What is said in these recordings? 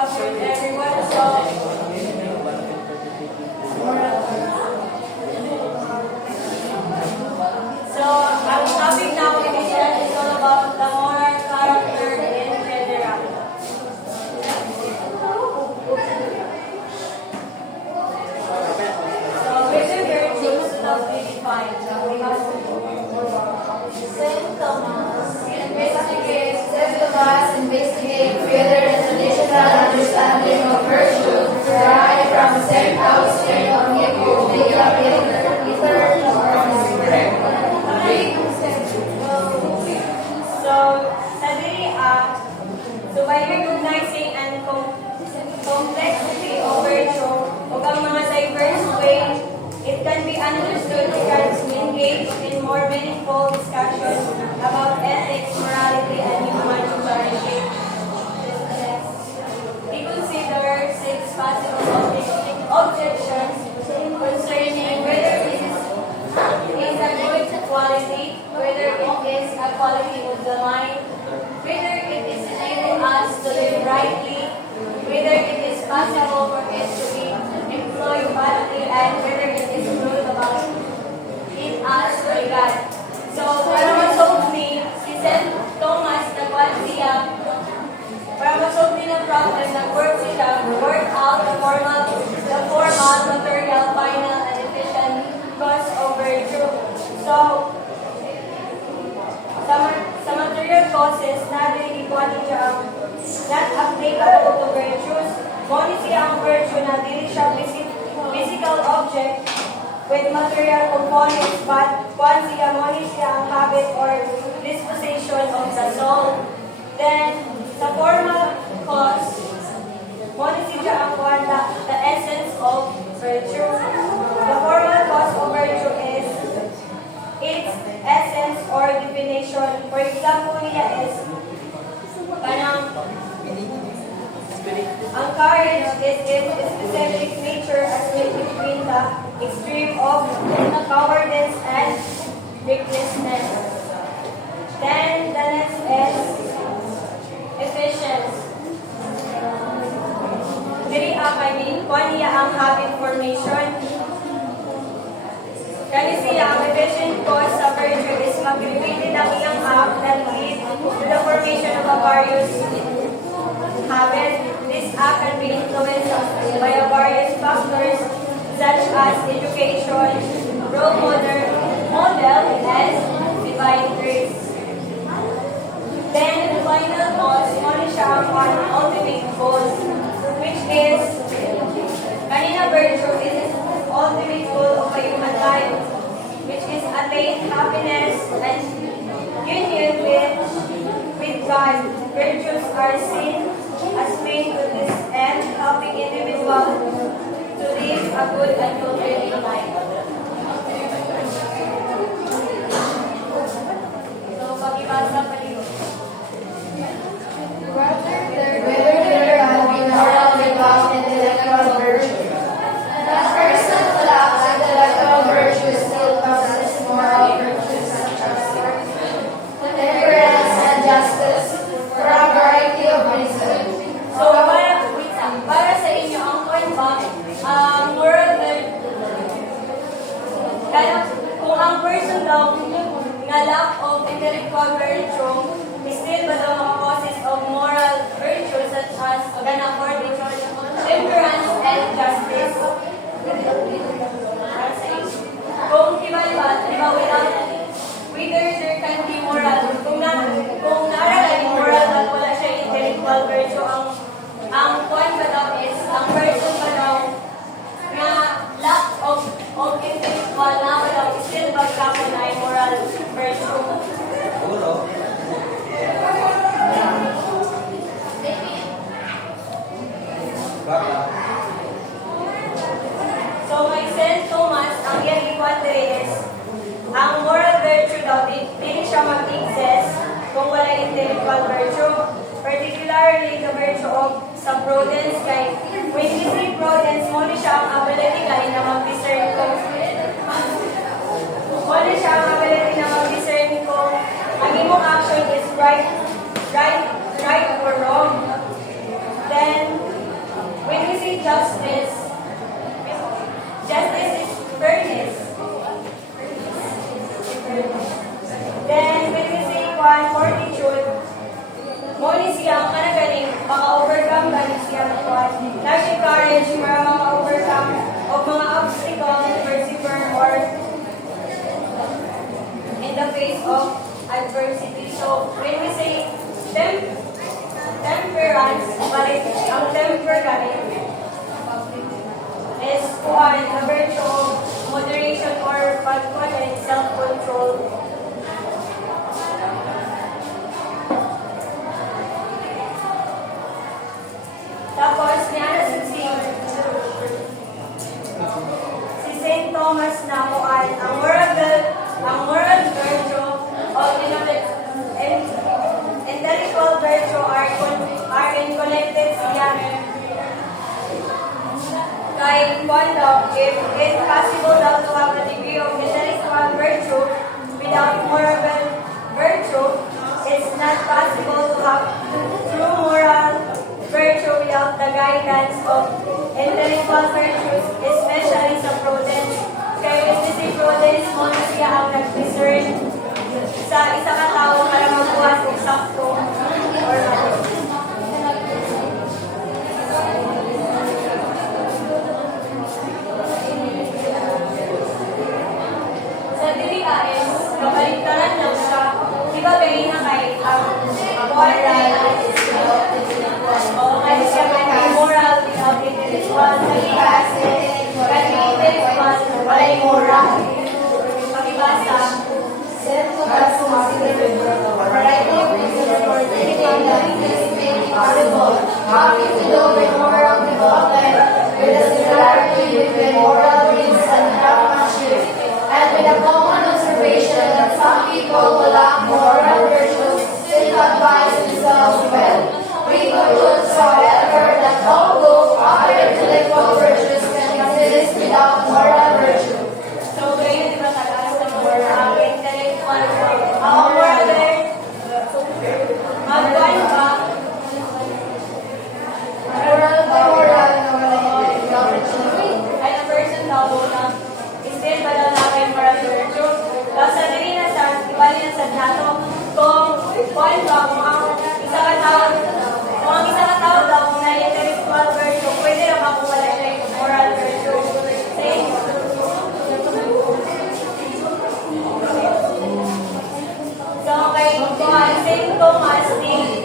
afternoon, everyone. So our topic now is all about the moral character in general. So written virtues love be defined. Saint Thomas investigates whether the traditional understanding of virtue derived from Saint Augustine of Hippo may appeal literal or correct. So by recognizing and complexity of virtue, ug ang mga diverse way, it can be understood we can engage in more meaningful discussion about ethics, morality, and human stewardship. We consider 6 possible objections concerning whether it is a good quality, whether it is a quality of the mind, whether it is enabling us to live rightly, whether it is possible for it to be employed badly, and whether it is good about in us or God. So, para masolve ni si St. Thomas nagkuhan siya, para masolve ni ng problem, nag-work siya, work out the formal, material, final, and efficient cause of virtue. So, sa material causes na ikuha niya ang not applicable to virtues. Ngunit siya ang virtue na dili siya physical object with material components, but once siya ngunit siya ang habit or disposition of the soul. Then, sa formal cause, ngunit siya ang the essence of virtue. The formal cause of virtue is its essence or definition. For example, niya is ang courage is its specific nature as made between the extreme of cowardice and recklessness. Then the next is efficiency. Diri kuha niya ang habit formation. Kani siya ang efficient cause sa virtue is mag-repeated ang iyang act that lead to the formation of a various habit. This act can be influenced by various factors such as education, role model, and divine grace. Then the final cause, only siya ang ultimate goal, which is kanina virtue is ultimate goal of a human life, which is attain happiness and union with God. Virtues are seen as made to this end, helping individuals to live a good and fulfilling life. So, pag-ibasa pa dito. Whether there can be moral without intellectual virtue. The person who lacks intellectual virtue still possesses moral virtues such as temperance and justice for a variety of reasons. So, para sa inyo, ang point ba, moral virtue, kaya kung ang person daw na lack of intellectual virtue, still ba daw mga causes of moral virtue such as fortitude, temperance, and justice? Kung without, whether there can be moral, kung naaralay moral at wala siya intellectual virtue, ang point ba daw is, ang person ba daw na lack of intellectual na ba daw still pagkapon ay moral virtue? So, may St. Thomas, ang iyang ikuan is, ang moral virtue daw, dili siya mag-exist kung wala intellectual virtue. Particularly, the virtue of sa prudence, kay when we say prudence, muna siya ang ability kay na mag-discern kung muna siya ang ability na mag-discern kung ang imong action is right or wrong. Then, justice. Justice is fairness. Then, when we say one, fortitude, mo ni siyang kanagaling, maka-overcome galing siyang kwan. Large courage para maka-overcome o mga obstacle, persevere, or in the face of adversity. So, when we say temperance, balik, ang temper galing is kuhan, the virtue of moderation or pagkuhan and self-control. Tapos, niya si St. Thomas na kuhan, ang moral virtue of intellectual virtue are in connected siya. Kay kuhan daw, if it's possible daw to have a degree of intellectual virtue without moral virtue, it's not possible to have true moral virtue without the guidance of intellectual virtues, especially sa prudence. Kaya si prudence mo na siya ang nag-discern sa isa ka tao para magbuhat kung sakto or mali. Sa diliais, kabaliktaran lang siya. Di ba ganyan na kay ang moral o kaya siya may moral without intellectual kasi intellectual walay moral. Pakibasa. Set to us to consider the variety of reasons for anything that is made possible. How can we know the moral development with a similarity between moral needs and craftsmanship, and with a common observation that some people who lack moral virtues still advise themselves well. We conclude, however, that although other intellectual virtues can exist without moral virtue, So, ganyan, di ba tagal sa moral, intellectual, ang moral magbuhay ba? Ay, na person daw na still ba daw natin moral virtue? Tapos sa dili na sa, ibali na sa dato, kung kuhan ba, kung ang isa ka tao daw, kung na intellectual virtue, pwede na ba kung wala siya yung moral virtue? Say, so, kay kuhan, St. Thomas ni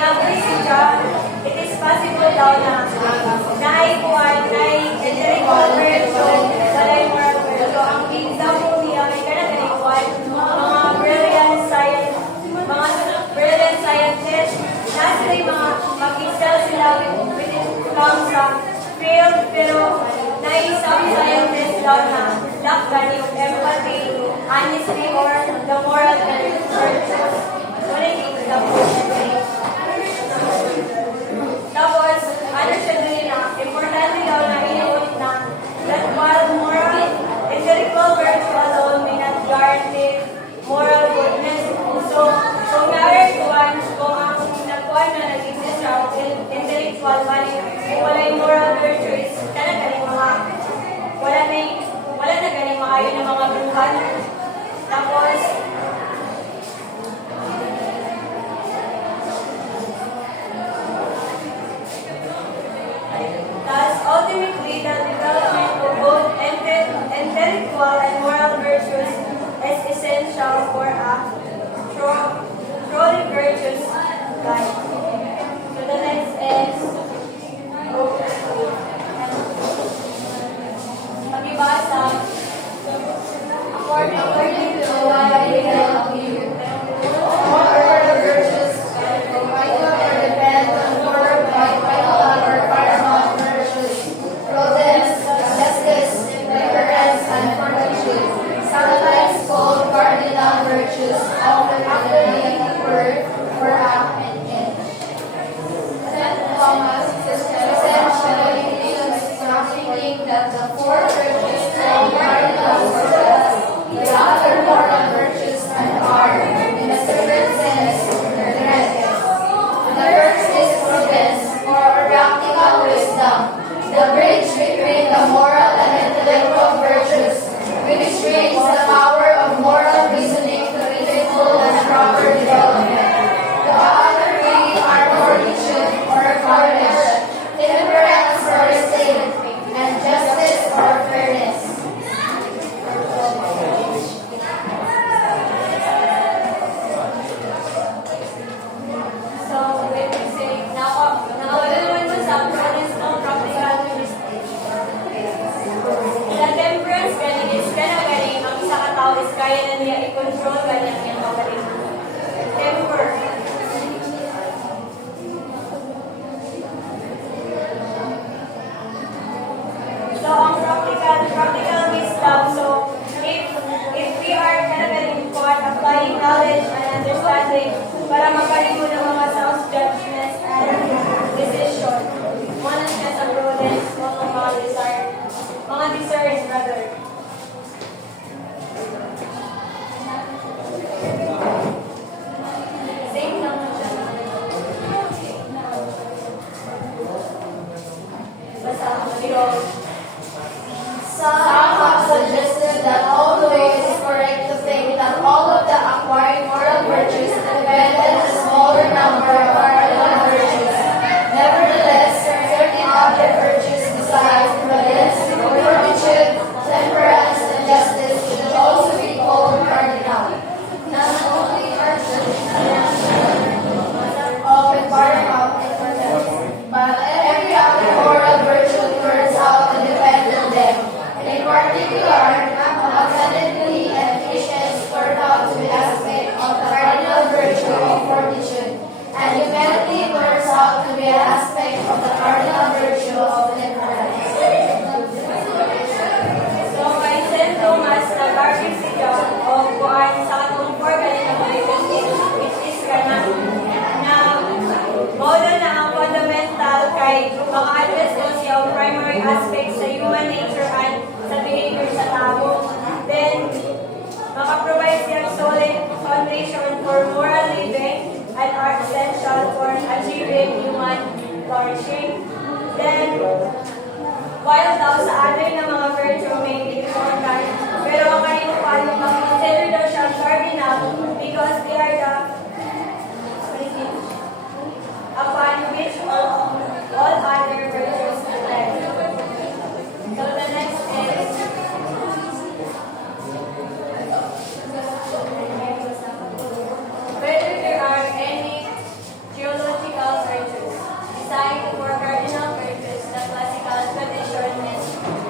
Aversi siya, it is possible daw na ay kuhan, ay intellectual virtue, wala yung moral virtue. Ang example niya, may kanagaling kuhan, mga brilliant scientists, na sila yung mga mag-excel sila when it comes sa field, pero na isang scientist daw na lack yung empathy, honesty, or the moral virtues. Wala yung example niya. Tapos, ano siya din na, importante daw na inulit na that while moral, intellectual virtue alone may not guarantee moral goodness. So, kung nakuha, kung ang nakuha na nag-exist siya, intellectual, wala yung moral virtue is talaga yung mga, wala na galing maayo ng mga buhan. Tapos, ultimately, the development of both intellectual and moral virtues is essential for a truly virtuous life. So the next is pag-ibasa. According para makaligo ng mga self-judgments and decision. Una siya sa prudence o mga desires rather. Same lang siya. Basta, Some have suggested that although it is correct to think that all of the acquired moral virtues depend on a smaller number of cardinal virtues, nevertheless, certain other virtues besides prudence, fortitude, temperance, and justice should also be called cardinal. Not only virtues often paramount importance, but every other moral virtue turns out to depend on them. In particular, abundantly and patience turn out to be aspect of the cardinal virtue of fortitude, and humanity turns out to be an aspect of the cardinal virtue of temperance. So, kay St. Thomas, nag-argue si John o kuhaan sa atong 4 kanina which is na modo na ang fundamental kay maka-address ko siya ang primary aspects sa human nature and sa behavior sa tao. Then, maka-provide siya solid foundation for moral living and are essential for achieving human flourishing. Then, while daw sa other na mga virtue may be important, pero ang kanino pa yung mag-consider daw siya cardinal because they are the upon which all other virtues depend. So the next is whether there are any theological virtues. Besides the 4 cardinal virtues, the classical tradition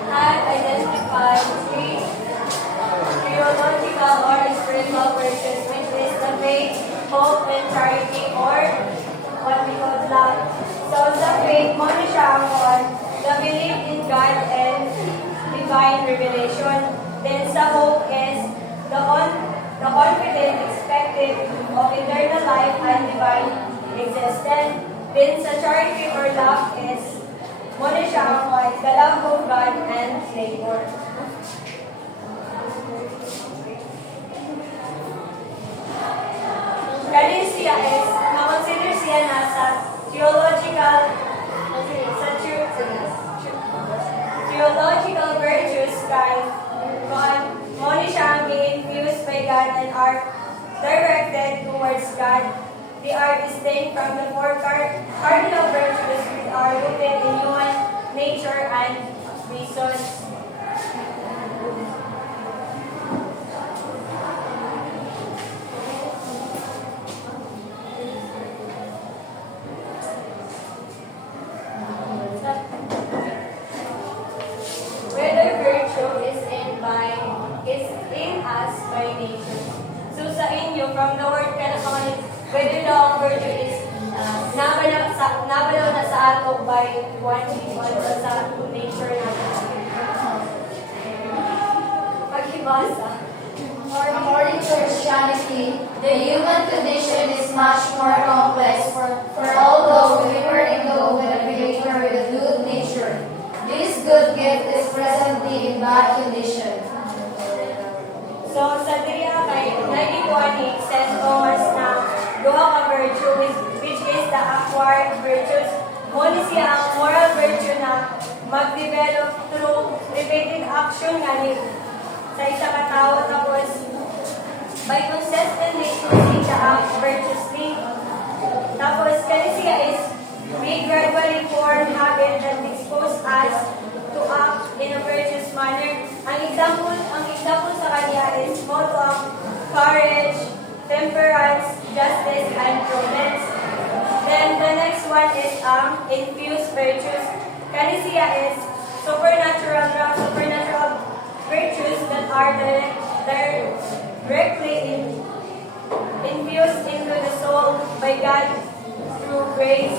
had identified 3 theological or spiritual virtues, which is the faith, hope, and charity, or what we call love. So sa faith, muna siya ang the belief in God and divine revelation. Then sa hope is the confident expected of eternal life and divine existence. Then sa charity or love is muna siya ang the love of God and neighbor. Kanin siya is, na-consider siya na sa theological virtues kay muna siya ang infused by God and are directed towards God. They are distinct from the 4 cardinal virtues which are rooted in human nature and reasons. Whether virtue is in us by nature. So sa inyo, from the word ka na whether daw ang virtue is nabalaw na sa ato by one sa nature natin. Paghibasa. According to Christianity, the human condition is much more complex, for although we were endowed with a creator with a good nature, this good gift is presently in bad condition. So, sa diriya kay nagikuha ni St. Thomas na duha ka virtue which is the acquired virtues. Muna siya ang moral virtue na mag-develop through repeated action nga ni sa isa ka tao tapos by consistently choosing the act virtuously. Tapos kani siya is we gradually form habit that expose us to act in a virtuous manner. Ang example sa kanya is motto of courage, temperance, justice, and prudence. Then the next one is infused virtues. Kani siya is supernatural virtues that are directly infused into the soul by God through grace.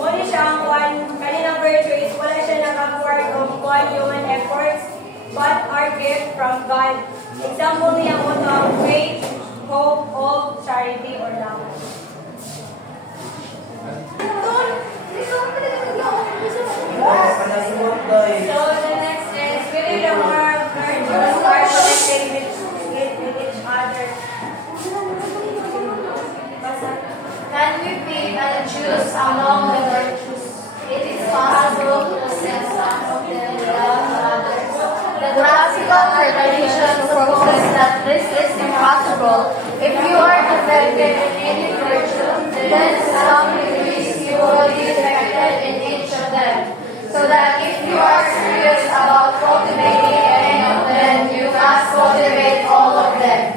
Muna siya ang kanina virtue is wala siya nakakuha of human efforts but are gift from God. Example niya muna faith, hope, charity, or love. So the next is whether the moral virtues are connected with each other. Basa. Can we pick and choose among the virtues? It is possible to possess some of them without the others. The classical tradition proposes that this is impossible. If you are defective in any virtue, then to some degrees you will be defective in each of them. So that if you are serious about cultivating any of them, you must cultivate all of them.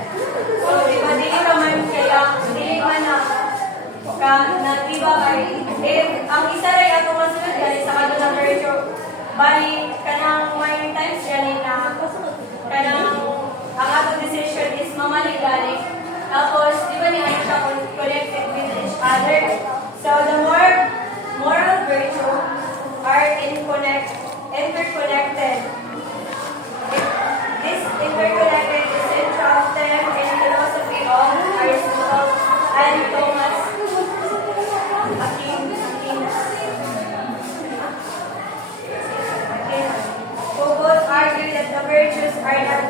So di ba dili ka man kaya dili man na di ba kay ang isa ray ato masunod gali sa kanang virtue bali kanang may times gali na kanang ang atong decision is mamali-gali. Tapos, di ba niya siya connected with each other? So, the more moral virtue are interconnected. This interconnected is central theme in philosophy of Aristotle and Thomas Aquinas. Who both argue that the virtues are not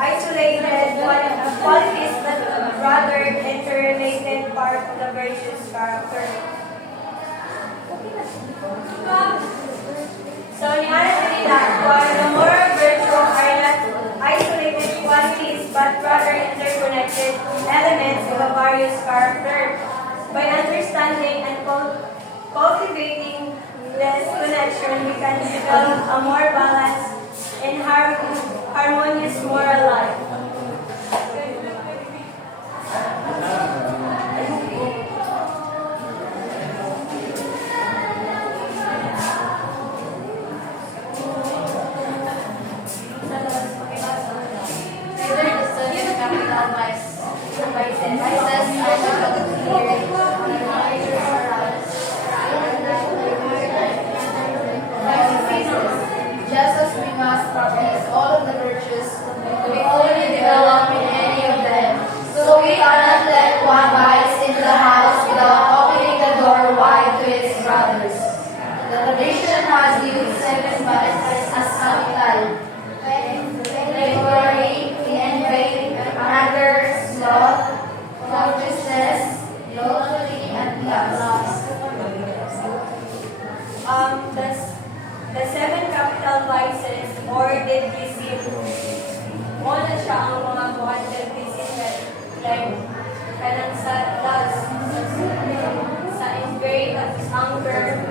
isolated qualities but rather interrelated part of the virtue's character. So, niya nila, while the moral virtue are not isolated qualities but rather interconnected elements of a various character. By understanding and cultivating this connection, we can develop a more balanced and harmonious moral life. Either the study of capital vices and just as we must practice all of the virtues, we only develop in any of them. So we cannot let one vice into the house without opening the door wide to its brothers. The tradition has used 7 vices as capital: glory, envy, anger, sloth, covetousness, loyalty, and lust. The 7 capital vices or deadly sins. Una siya ang mga buwan deadly sins like kanang sa lust, sa envy, at anger.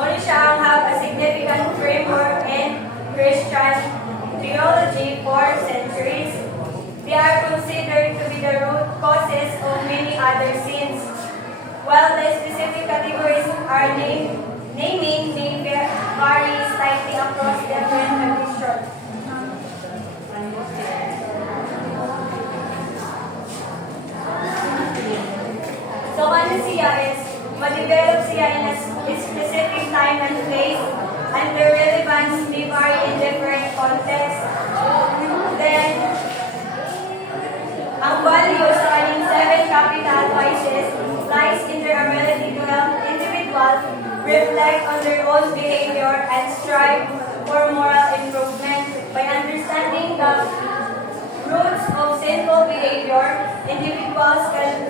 Una siya ang have a significant framework in Christian theology for centuries. They are considered to be the root causes of many other sins. While the specific categories are naming may vary slightly across different traditions. So ano siya is, ma-develop siya in a specific time and place, and the relevance may vary in different contexts. Then, ang value sa aning 7 capital vices lies in their ability to help individuals reflect on their own behavior and strive for moral improvement. By understanding the roots of sinful behavior, individuals can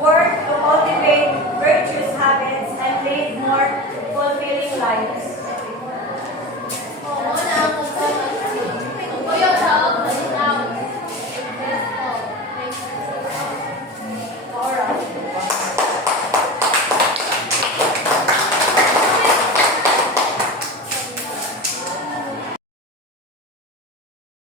work to cultivate virtuous habits